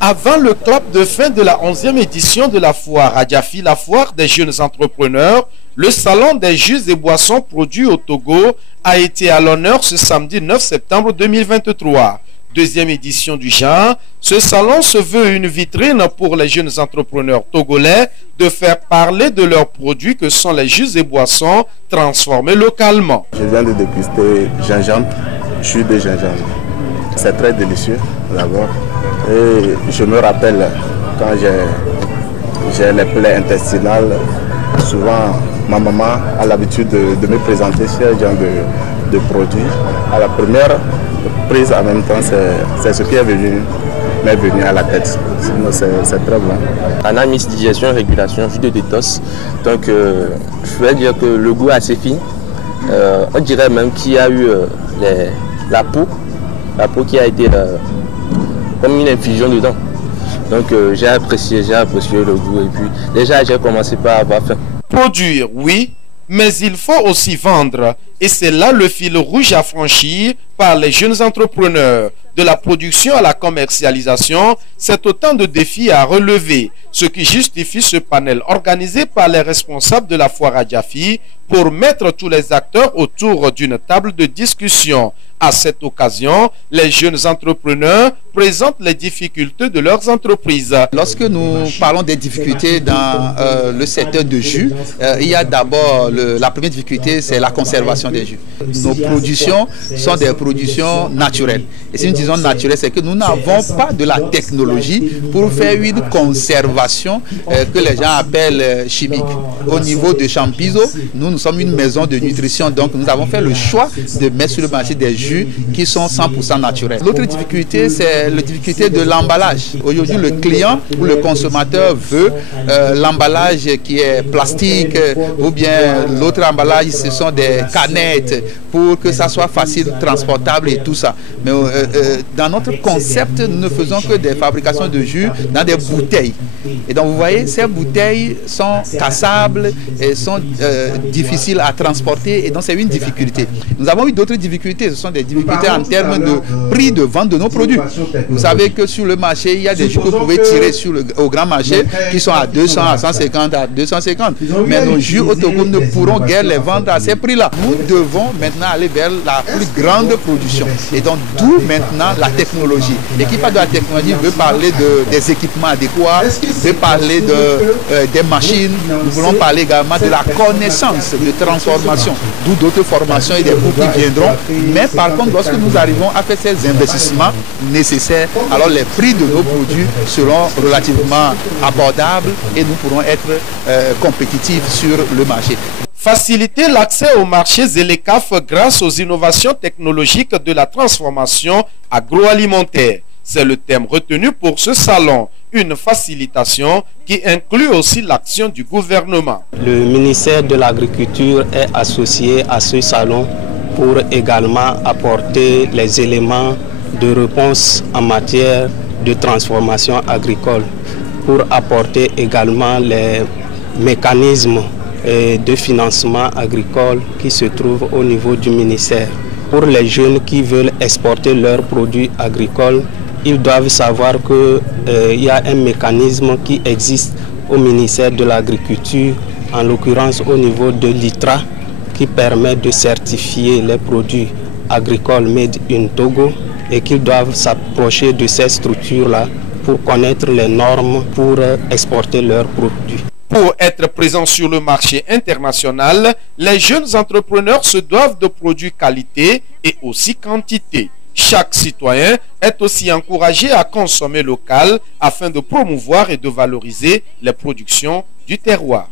Avant le clap de fin de la 11e édition de la foire Adjafi, la foire des jeunes entrepreneurs, le salon des jus et boissons produits au Togo a été à l'honneur ce samedi 9 septembre 2023. Deuxième édition du genre, ce salon se veut une vitrine pour les jeunes entrepreneurs togolais de faire parler de leurs produits que sont les jus et boissons transformés localement. Je viens de déguster gingembre, jus de gingembre. C'est très délicieux d'abord. Et je me rappelle quand j'ai les plaies intestinales, souvent ma maman a l'habitude de me présenter ce genre de produits. À la première prise en même temps, c'est ce qui m'est venu à la tête. Sinon c'est très bon. Anamis, digestion, régulation, jus de détox. Donc je vais dire que le goût est assez fin. On dirait même qu'il y a eu la peau qui a été comme une infusion dedans. Donc j'ai apprécié le goût et puis déjà j'ai commencé par avoir faim. Produire, oui, mais il faut aussi vendre. Et c'est là le fil rouge à franchir par les jeunes entrepreneurs. De la production à la commercialisation, c'est autant de défis à relever, ce qui justifie ce panel organisé par les responsables de la foire Adjafi pour mettre tous les acteurs autour d'une table de discussion. À cette occasion, les jeunes entrepreneurs présentent les difficultés de leurs entreprises. Lorsque nous parlons des difficultés dans le secteur de jus, il y a d'abord la première difficulté, c'est la conservation des jus. Nos productions sont des productions naturelles. Et si nous disons naturelles, c'est que nous n'avons pas de la technologie pour faire une conservation que les gens appellent chimique. Au niveau de Champizo, nous sommes une maison de nutrition, donc nous avons fait le choix de mettre sur le marché des jus qui sont 100% naturels. L'autre difficulté, c'est la difficulté de l'emballage. Aujourd'hui, le client ou le consommateur veut l'emballage qui est plastique ou bien l'autre emballage, ce sont des canettes pour que ça soit facile, transportable et tout ça. Mais dans notre concept, nous ne faisons que des fabrications de jus dans des bouteilles. Et donc, vous voyez, ces bouteilles sont cassables et sont difficiles à transporter et donc c'est une difficulté. Nous avons eu d'autres difficultés, ce sont des difficultés en termes de prix de vente de nos produits. Vous savez que sur le marché, il y a des jus que vous pouvez tirer au grand marché qui sont à 200, à 150, à 250. Mais nos jus au Togo ne pourront guère les vendre à ces prix-là. Nous devons maintenant aller vers la plus grande production. Et donc, d'où maintenant la technologie. Et qui parle de la technologie veut parler des équipements adéquats, veut parler des machines. Nous voulons parler également de la connaissance de transformation, d'où d'autres formations et des cours qui viendront. Mais par contre, lorsque nous arrivons à faire ces investissements nécessaires, alors les prix de nos produits seront relativement abordables et nous pourrons être compétitifs sur le marché. Faciliter l'accès aux marchés et les CAF grâce aux innovations technologiques de la transformation agroalimentaire. C'est le thème retenu pour ce salon, une facilitation qui inclut aussi l'action du gouvernement. Le ministère de l'Agriculture est associé à ce salon pour également apporter les éléments de réponse en matière de transformation agricole, pour apporter également les mécanismes de financement agricole qui se trouvent au niveau du ministère. Pour les jeunes qui veulent exporter leurs produits agricoles, ils doivent savoir qu'il y a un mécanisme qui existe au ministère de l'Agriculture, en l'occurrence au niveau de l'ITRA, qui permet de certifier les produits agricoles made in Togo et qu'ils doivent s'approcher de ces structures-là pour connaître les normes pour exporter leurs produits. Pour être présents sur le marché international, les jeunes entrepreneurs se doivent de produits qualité et aussi quantité. Chaque citoyen est aussi encouragé à consommer local afin de promouvoir et de valoriser les productions du terroir.